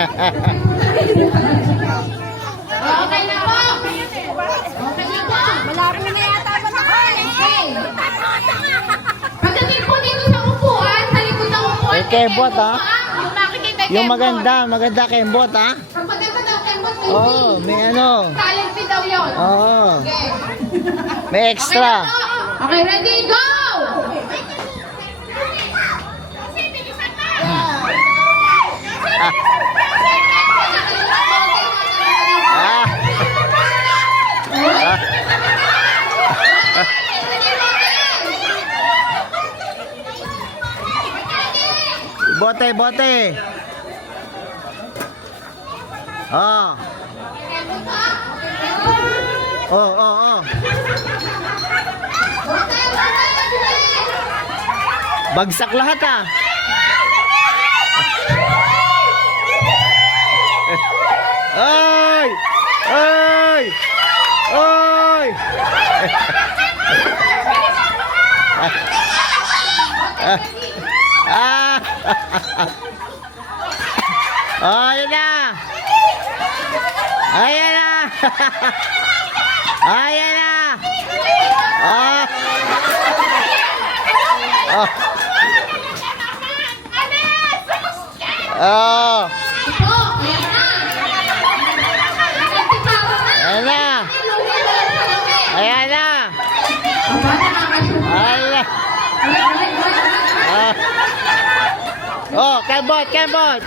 Okay na po. Okay na po. Malaki na yata ba na? Okay. Pagdating po dito sa upuan, sa likod ng upuan. May kembot, ha? Yung makikita Yung maganda kembot, ha? Ang maganda daw kembot, may Oo, may ano. talent fee daw yun. Oo. Okay. May Okay extra. na po. Okay, ready, go! Ah. Ah. Bote, bote. Oh. Oh, oh, oh. Bagsak lahat, ah. Ay! Ay! Ay! Ah! Oh, ayan na! Ayan na! Ayan na! Ah! Oh! Oh! Ayan na! Ayan na! Ayan na! Ah. Oh, kembot, kembot!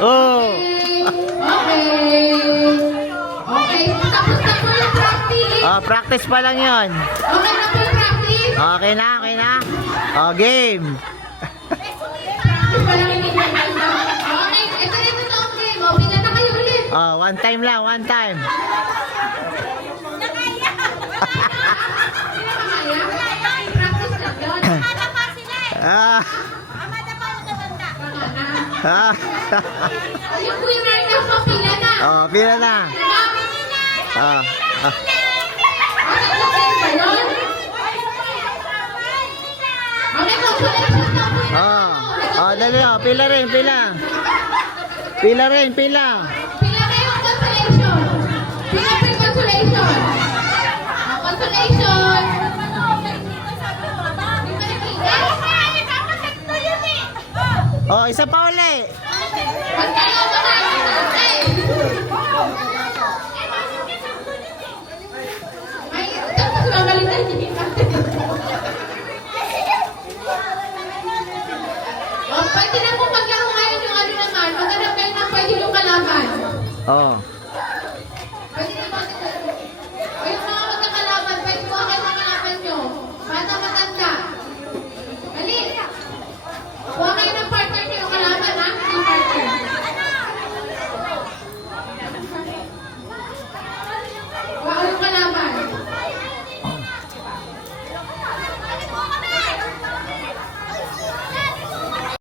Oh! Okay, tapos na po yung practice. Oh, practice pa lang yon. Okay na po yung practice. Okay na, okay na. Oh, game. Okay, ito na ang game. O, pila na kayo ulit. Oh, one time lang, one time. Practice lang yun. Ah. Ah. Ayun po yung right now, pila na. Oh, pila na. Ah. Ah. Okay, congratulations na po. Oh. Oh, dali oh, pila rin, pila. Pila rin, pila. Pila kayo ang consolation. Pila po yung consolation. Consolation. Oh, isa pa uli. Magkano ba tayo? Ay, tapos mamalitan hindi pa. O, pwede na po maglaro ngayon yung ano naman. Maghanap kayo ng pwede yung kalaban. Oh.